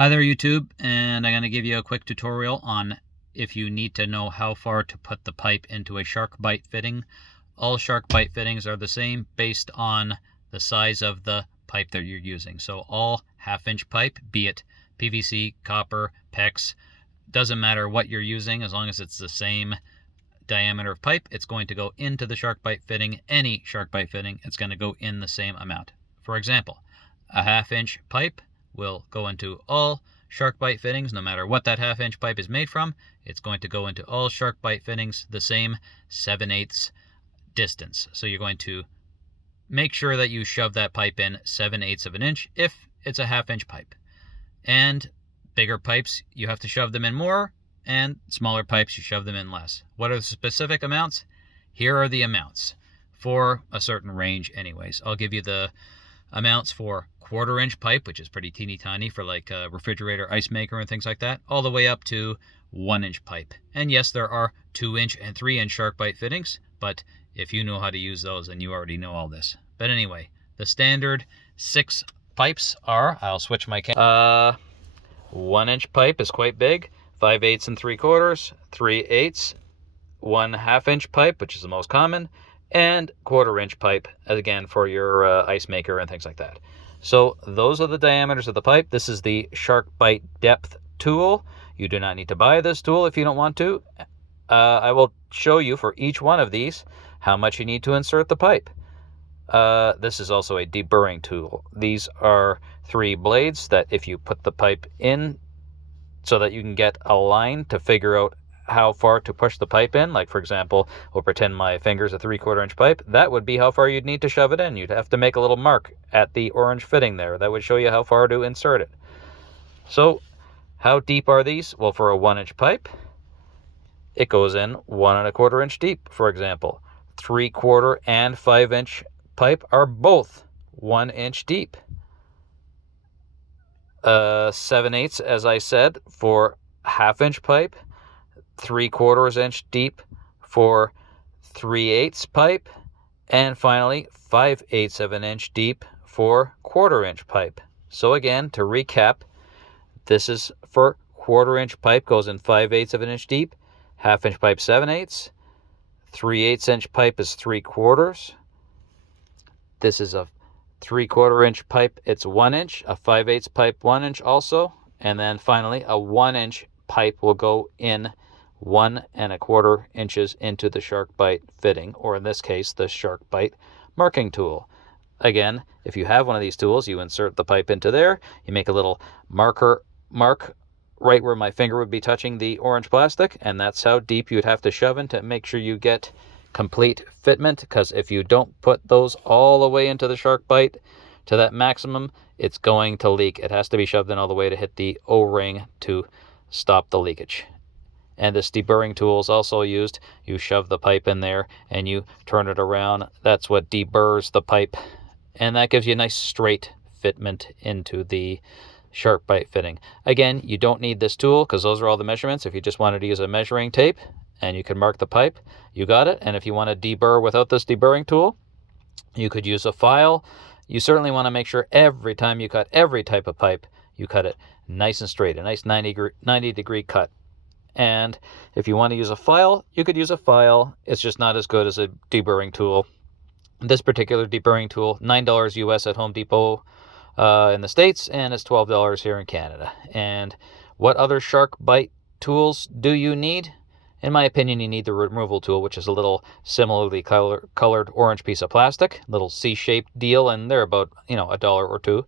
Hi there YouTube, and I'm going to give you a quick tutorial on if you need to know how far to put the pipe into a shark bite fitting. All shark bite fittings are the same based on the size of the pipe that you're using. So all half-inch pipe, be it PVC, copper, PEX, doesn't matter what you're using, as long as it's the same diameter of pipe, it's going to go into the shark bite fitting. Any shark bite fitting, it's going to go in the same amount. For example, a half-inch pipe will go into all shark bite fittings, no matter what that half-inch pipe is made from. It's going to go into all shark bite fittings the same 7/8 distance. So you're going to make sure that you shove that pipe in 7/8 of an inch if it's a half-inch pipe. And bigger pipes, you have to shove them in more, and smaller pipes, you shove them in less. What are the specific amounts? Here are the amounts for a certain range anyways. I'll give you the amounts for 1/4-inch pipe, which is pretty teeny tiny for like a refrigerator, ice maker, and things like that, all the way up to 1-inch pipe. And yes, there are 2-inch and 3-inch shark bite fittings, but if you know how to use those, then you already know all this. But anyway, the standard 6 pipes are, I'll switch my camera. 1-inch pipe is quite big, 5/8 and 3/4, 3/8, 1/2-inch pipe, which is the most common, and 1/4-inch pipe, again, for your ice maker and things like that. So those are the diameters of the pipe. This is the shark bite depth tool. You do not need to buy this tool if you don't want to. I will show you for each one of these how much you need to insert the pipe. This is also a deburring tool. These are 3 blades that if you put the pipe in so that you can get a line to figure out how far to push the pipe in, like for example, we'll pretend my finger's a 3/4-inch pipe, that would be how far you'd need to shove it in. You'd have to make a little mark at the orange fitting there. That would show you how far to insert it. So how deep are these? Well, for a 1-inch pipe, it goes in 1¼ inch deep, for example. 3/4 and 5-inch pipe are both 1 inch deep. 7/8, as I said, for half-inch pipe, 3/4 inch deep for 3/8 pipe, and finally 5/8 of an inch deep for 1/4-inch pipe. So again, to recap, this is for 1/4-inch pipe, goes in 5/8 of an inch deep, half-inch pipe 7/8, 3/8-inch pipe is 3/4. This is a 3/4-inch pipe, it's 1 inch, a 5/8 pipe 1 inch also, and then finally a 1-inch pipe will go in 1¼ inches into the shark bite fitting, or in this case, the shark bite marking tool. Again, if you have one of these tools, you insert the pipe into there, you make a little mark right where my finger would be touching the orange plastic, and that's how deep you'd have to shove in to make sure you get complete fitment, because if you don't put those all the way into the shark bite to that maximum, it's going to leak. It has to be shoved in all the way to hit the O-ring to stop the leakage. And this deburring tool is also used. You shove the pipe in there and you turn it around. That's what deburrs the pipe, and that gives you a nice straight fitment into the shark bite fitting. Again, you don't need this tool because those are all the measurements. If you just wanted to use a measuring tape and you can mark the pipe, you got it. And if you want to deburr without this deburring tool, you could use a file. You certainly want to make sure every time you cut every type of pipe, you cut it nice and straight, a nice 90-degree cut. And if you want to use a file, you could use a file. It's just not as good as a deburring tool. This particular deburring tool, $9 US at Home Depot in the States, and it's $12 here in Canada. And what other shark bite tools do you need? In my opinion, you need the removal tool, which is a little similarly colored orange piece of plastic, little C-shaped deal, and they're about, $1 or $2.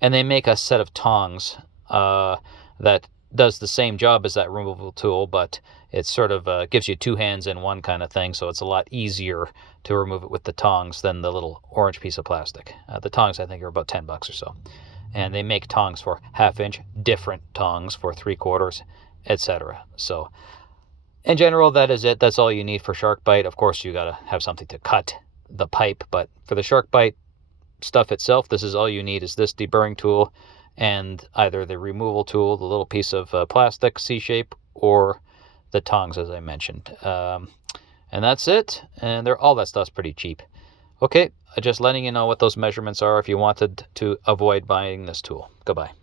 And they make a set of tongs that does the same job as that removal tool, but it sort of gives you 2 hands in one kind of thing, so it's a lot easier to remove it with the tongs than the little orange piece of plastic. The tongs, I think, are about $10 or so. And they make tongs for half-inch, different tongs for 3/4, etc. So in general, that is it. That's all you need for shark bite. Of course, you got to have something to cut the pipe, but for the shark bite stuff itself, this is all you need, is this deburring tool and either the removal tool, the little piece of plastic C-shape, or the tongs, as I mentioned. And that's it. And all that stuff's pretty cheap. Okay, just letting you know what those measurements are if you wanted to avoid buying this tool. Goodbye.